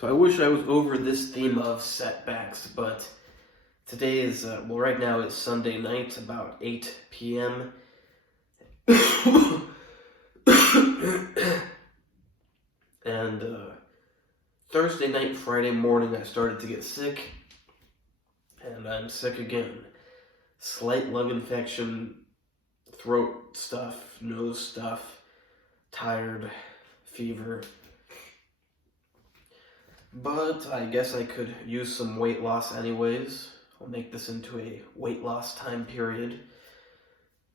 So I wish I was over this theme of setbacks, but today is, right now it's Sunday night, about 8 p.m. And Thursday night, Friday morning, I started to get sick, and I'm sick again. Slight lung infection, throat stuff, nose stuff, tired, fever. But I guess I could use some weight loss anyways. I'll make this into a weight loss time period.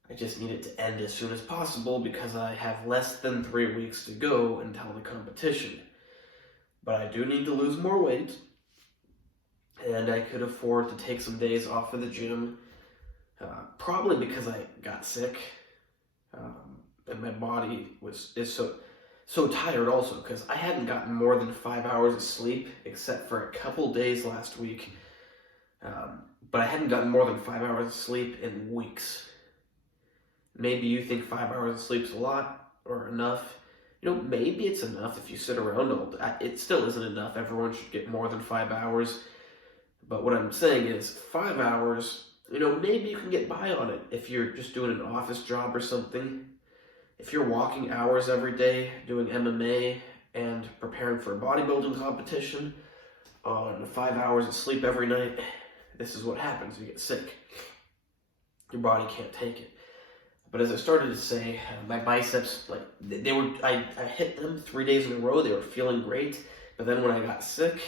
I just need it to end as soon as possible because I have less than 3 weeks to go until the competition. But I do need to lose more weight, and I could afford to take some days off of the gym, probably because I got sick, and my body is so tired also, because I hadn't gotten more than 5 hours of sleep, except for a couple days last week. But I hadn't gotten more than 5 hours of sleep in weeks. Maybe you think 5 hours of sleep is a lot, or enough. Maybe it's enough if you sit around all day. It still isn't enough. Everyone should get more than 5 hours. But what I'm saying is, 5 hours, maybe you can get by on it if you're just doing an office job or something. If you're walking hours every day, doing MMA, and preparing for a bodybuilding competition, on 5 hours of sleep every night, this is what happens. You get sick. Your body can't take it. But as I started to say, my biceps, I hit them 3 days in a row. They were feeling great. But then when I got sick,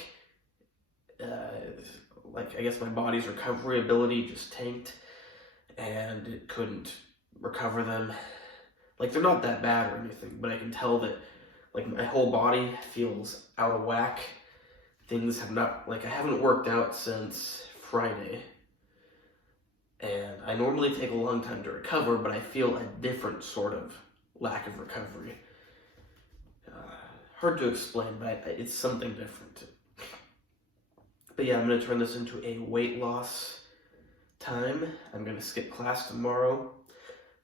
I guess my body's recovery ability just tanked, and it couldn't recover them. They're not that bad or anything, but I can tell that, my whole body feels out of whack. Things have not, I haven't worked out since Friday. And I normally take a long time to recover, but I feel a different sort of lack of recovery. Hard to explain, but it's something different. But yeah, I'm going to turn this into a weight loss time. I'm going to skip class tomorrow.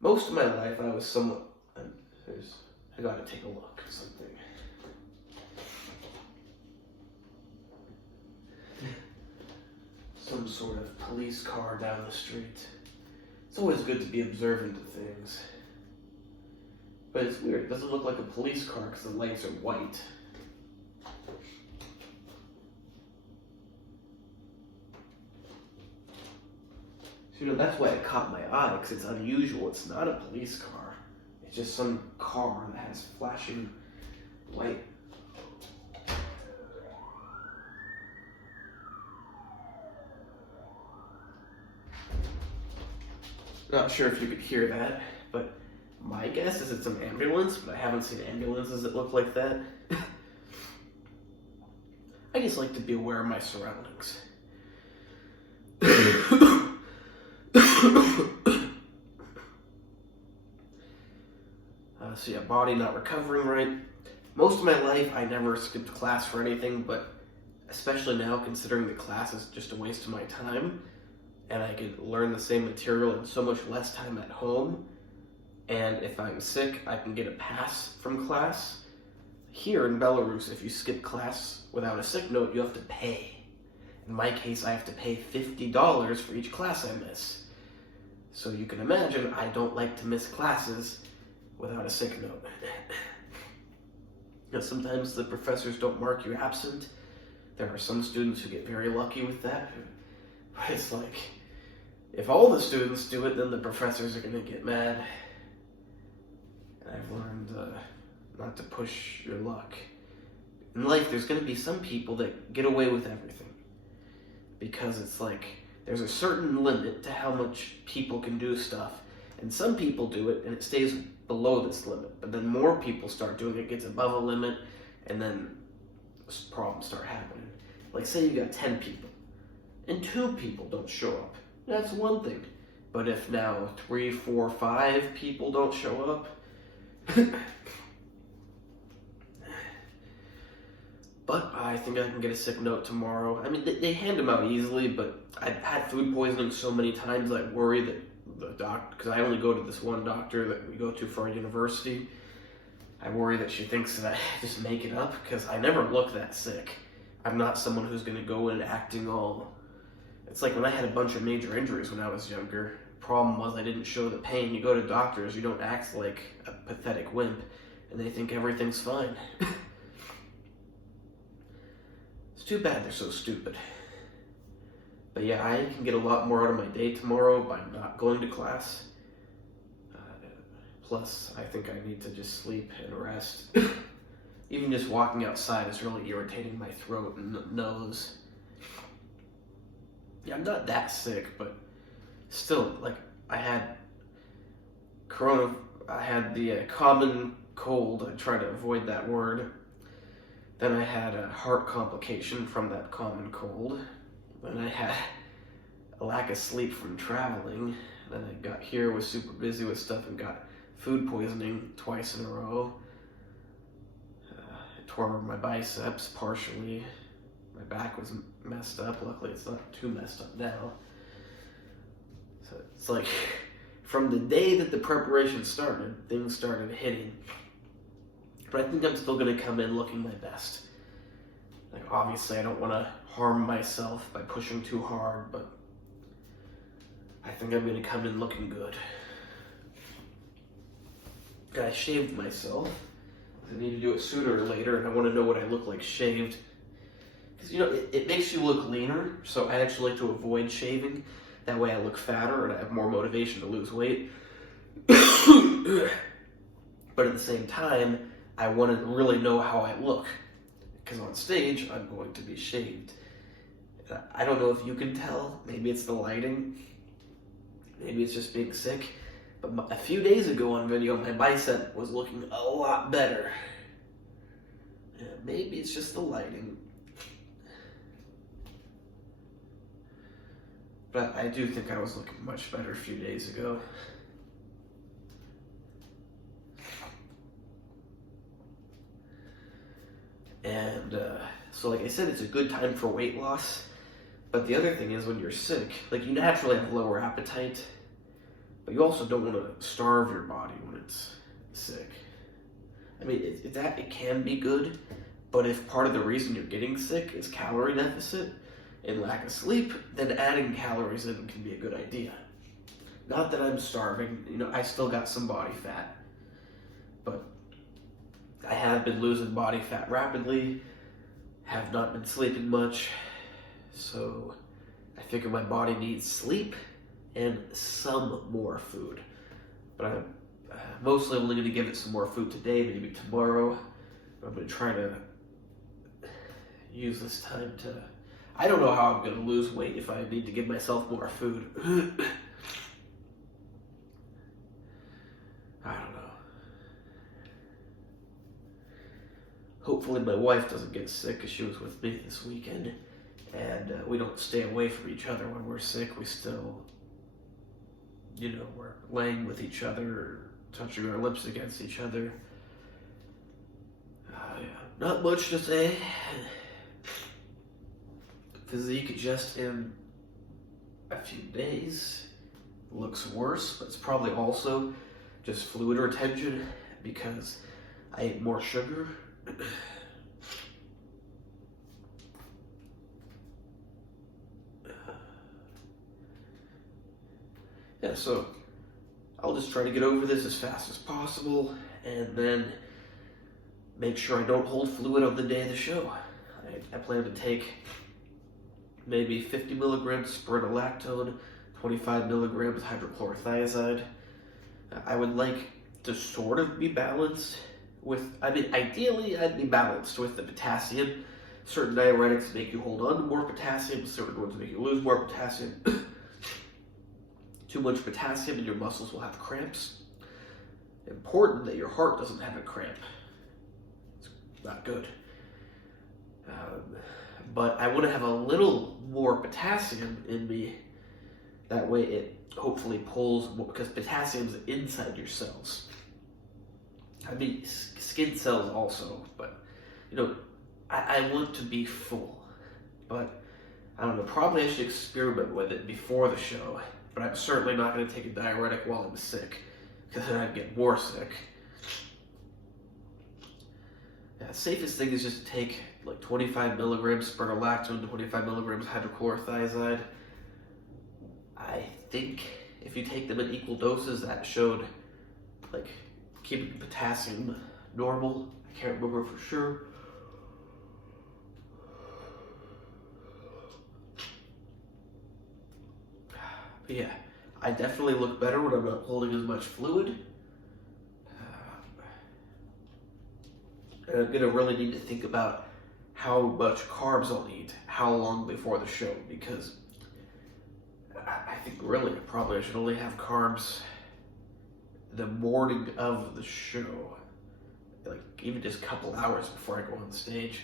Most of my life, I was somewhat... I gotta take a look at something. Some sort of police car down the street. It's always good to be observant of things. But it's weird. It doesn't look like a police car because the lights are white. So, that's why it caught my eye, because it's unusual. It's not a police car. It's just some car that has flashing light. Not sure if you could hear that, but my guess is it's an ambulance, but I haven't seen ambulances that look like that. I just like to be aware of my surroundings. So yeah, body not recovering right. Most of my life, I never skipped class for anything, but especially now, considering the class is just a waste of my time, and I could learn the same material in so much less time at home, and if I'm sick, I can get a pass from class. Here in Belarus, if you skip class without a sick note, you have to pay. In my case, I have to pay $50 for each class I miss. So you can imagine, I don't like to miss classes without a sick note. Sometimes the professors don't mark you absent. There are some students who get very lucky with that. But it's if all the students do it, then the professors are going to get mad. And I've learned not to push your luck. In life, there's going to be some people that get away with everything. Because it's there's a certain limit to how much people can do stuff. And some people do it, and it stays below this limit. But then more people start doing it, gets above a limit, and then problems start happening. Say you got 10 people, and 2 people don't show up. That's one thing. But if now 3, 4, 5 people don't show up... But I think I can get a sick note tomorrow. I mean, they hand them out easily, but I've had food poisoning so many times I worry that the doctor, because I only go to this one doctor that we go to for our university, I worry that she thinks that I just make it up, because I never look that sick. I'm not someone who's going to go in acting all... It's like when I had a bunch of major injuries when I was younger. Problem was I didn't show the pain. You go to doctors, you don't act like a pathetic wimp, and they think everything's fine. It's too bad they're so stupid. But yeah, I can get a lot more out of my day tomorrow by not going to class. Plus, I think I need to just sleep and rest. Even just walking outside is really irritating my throat and nose. Yeah, I'm not that sick, but still, like, I had the common cold. I try to avoid that word. Then I had a heart complication from that common cold. Then I had a lack of sleep from traveling. Then I got here, was super busy with stuff, and got food poisoning twice in a row. I tore my biceps partially. My back was messed up. Luckily, it's not too messed up now. So it's like, from the day that the preparation started, things started hitting. But I think I'm still going to come in looking my best. Like, obviously, I don't want to harm myself by pushing too hard, but I think I'm going to come in looking good. I shaved myself. I need to do it sooner or later, and I want to know what I look like shaved. Because, you know, it makes you look leaner, so I actually like to avoid shaving. That way I look fatter and I have more motivation to lose weight. But at the same time, I want to really know how I look. Because on stage, I'm going to be shaved. I don't know if you can tell. Maybe it's the lighting. Maybe it's just being sick. But a few days ago on video, my bicep was looking a lot better. Yeah, maybe it's just the lighting. But I do think I was looking much better a few days ago. And so like I said, it's a good time for weight loss. But the other thing is when you're sick, like you naturally have lower appetite, but you also don't want to starve your body when it's sick. I mean, it can be good, but if part of the reason you're getting sick is calorie deficit and lack of sleep, then adding calories in can be a good idea. Not that I'm starving, you know, I still got some body fat, but I have been losing body fat rapidly, have not been sleeping much, so I figure my body needs sleep and some more food. But I'm mostly only going to give it some more food today, maybe tomorrow. I'm going to try to use this time to... I don't know how I'm going to lose weight if I need to give myself more food. I don't know. Hopefully my wife doesn't get sick because she was with me this weekend. And we don't stay away from each other when we're sick. We still, you know, we're laying with each other or touching our lips against each other. Yeah. Not much to say. Physique just in a few days looks worse, but it's probably also just fluid retention because I ate more sugar. Yeah, so I'll just try to get over this as fast as possible and then make sure I don't hold fluid on the day of the show. I plan to take maybe 50 milligrams spironolactone, 25 milligrams hydrochlorothiazide. I would like to sort of be balanced with, I mean, ideally I'd be balanced with the potassium. Certain diuretics make you hold on to more potassium, certain ones make you lose more potassium. Too much potassium and your muscles will have cramps. Important that your heart doesn't have a cramp. It's not good. But I want to have a little more potassium in me. That way it hopefully pulls more, because potassium's inside your cells. I mean, skin cells also, but, you know, I want to be full. But, I don't know, probably I should experiment with it before the show. But I'm certainly not going to take a diuretic while I'm sick, because then I'd get more sick. Yeah, the safest thing is just to take like 25 milligrams spironolactone, 25 milligrams hydrochlorothiazide. I think if you take them in equal doses, that showed like keeping potassium normal. I can't remember for sure. But yeah, I definitely look better when I'm not holding as much fluid. And I'm gonna really need to think about how much carbs I'll eat, how long before the show, because I think really probably I should only have carbs the morning of the show, like even just a couple hours before I go on the stage.